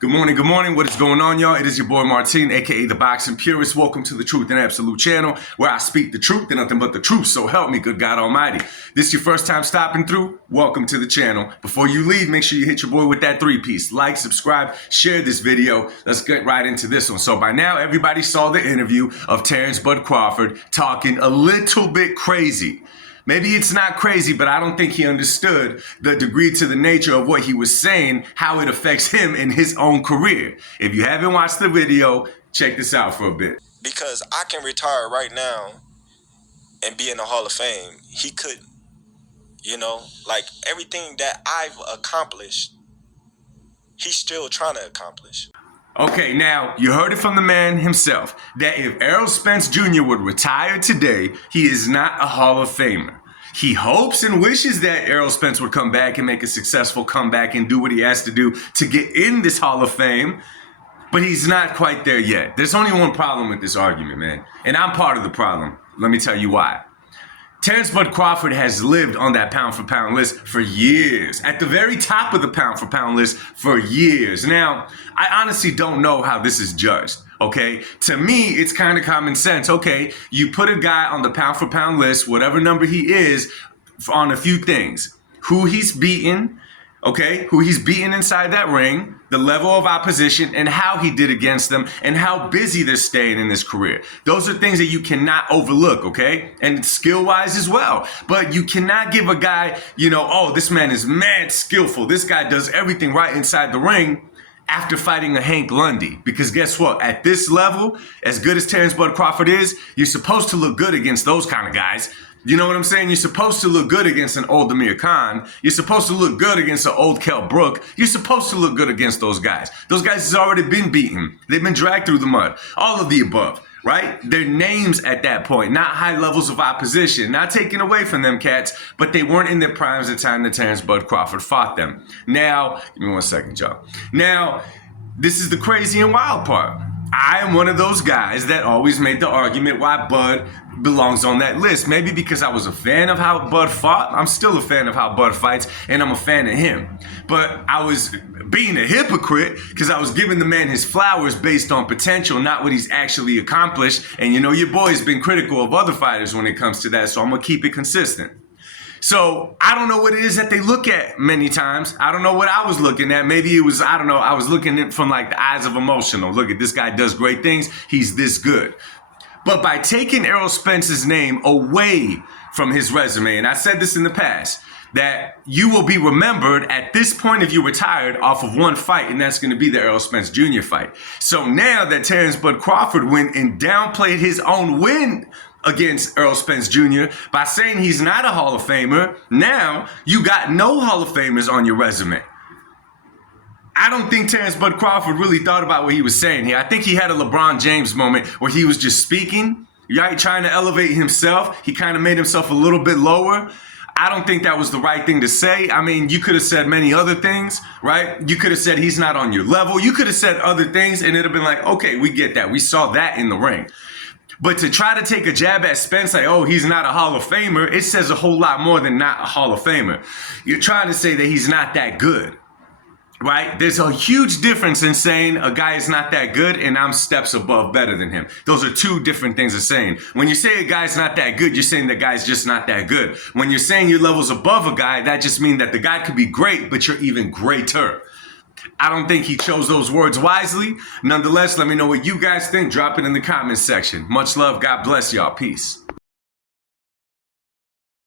Good morning. What is going on, y'all? It is your boy Martin, aka the Boxing Purist. Welcome to the Truth and Absolute channel, where I speak the truth and nothing but the truth. So help me, good God Almighty. This your first time stopping through? Welcome to the channel. Before you leave, make sure you hit your boy with that 3-piece. Like, subscribe, share this video. Let's get right into this one. So by now, everybody saw the interview of Terence Bud Crawford talking a little bit crazy. Maybe it's not crazy, but I don't think he understood the degree to the nature of what he was saying, how it affects him in his own career. If you haven't watched the video, check this out for a bit. Because I can retire right now and be in the Hall of Fame. He couldn't. You know, like everything that I've accomplished, he's still trying to accomplish. Okay, now, you heard it from the man himself, that if Errol Spence Jr. would retire today, he is not a Hall of Famer. He hopes and wishes that Errol Spence would come back and make a successful comeback and do what he has to do to get in this Hall of Fame, but he's not quite there yet. There's only one problem with this argument, man, and I'm part of the problem. Let me tell you why. Terence Bud Crawford has lived on that pound-for-pound list for years, at the very top of the pound-for-pound list for years. Now, I honestly don't know how this is judged, okay? To me, it's kind of common sense. Okay, you put a guy on the pound-for-pound list, whatever number he is, on a few things. Who he's beaten, okay? Who he's beaten inside that ring, the level of opposition, and how he did against them, and how busy they're staying in this career. Those are things that you cannot overlook, okay? And skill-wise as well. But you cannot give a guy, oh, this man is mad skillful. This guy does everything right inside the ring after fighting a Hank Lundy. Because guess what? At this level, as good as Terence Bud Crawford is, you're supposed to look good against those kind of guys. You know what I'm saying? You're supposed to look good against an old Amir Khan. You're supposed to look good against an old Kell Brook. You're supposed to look good against those guys. Those guys have already been beaten. They've been dragged through the mud. All of the above, right? They're names at that point, not high levels of opposition. Not taken away from them cats, but they weren't in their primes at the time that Terence Bud Crawford fought them. Now, give me 1 second, y'all. Now, this is the crazy and wild part. I am one of those guys that always made the argument why Bud belongs on that list. Maybe because I was a fan of how Bud fought. I'm still a fan of how Bud fights, and I'm a fan of him. But I was being a hypocrite because I was giving the man his flowers based on potential, not what he's actually accomplished. And your boy's been critical of other fighters when it comes to that, so I'm going to keep it consistent. So I don't know what it is that they look at many times. I don't know what I was looking at. Maybe it was, I was looking at it from like the eyes of emotional. Look at this guy does great things. He's this good. But by taking Errol Spence's name away from his resume, and I said this in the past, that you will be remembered at this point if you retired off of one fight, and that's going to be the Errol Spence Jr. fight. So now that Terence Bud Crawford went and downplayed his own win against Errol Spence Jr. by saying he's not a Hall of Famer, now you got no Hall of Famers on your resume. I don't think Terence Bud Crawford really thought about what he was saying here. I think he had a LeBron James moment where he was just speaking, right, trying to elevate himself. He kind of made himself a little bit lower. I don't think that was the right thing to say. I mean, you could have said many other things, right? You could have said he's not on your level. You could have said other things, and it'd have been like, okay, we get that. We saw that in the ring. But to try to take a jab at Spence, like, oh, he's not a Hall of Famer, it says a whole lot more than not a Hall of Famer. You're trying to say that he's not that good, right? There's a huge difference in saying a guy is not that good and I'm steps above better than him. Those are two different things of saying. When you say a guy's not that good, you're saying the guy's just not that good. When you're saying your level's above a guy, that just means that the guy could be great, but you're even greater. I don't think he chose those words wisely. Nonetheless, let me know what you guys think. Drop it in the comments section. Much love. God bless y'all. Peace.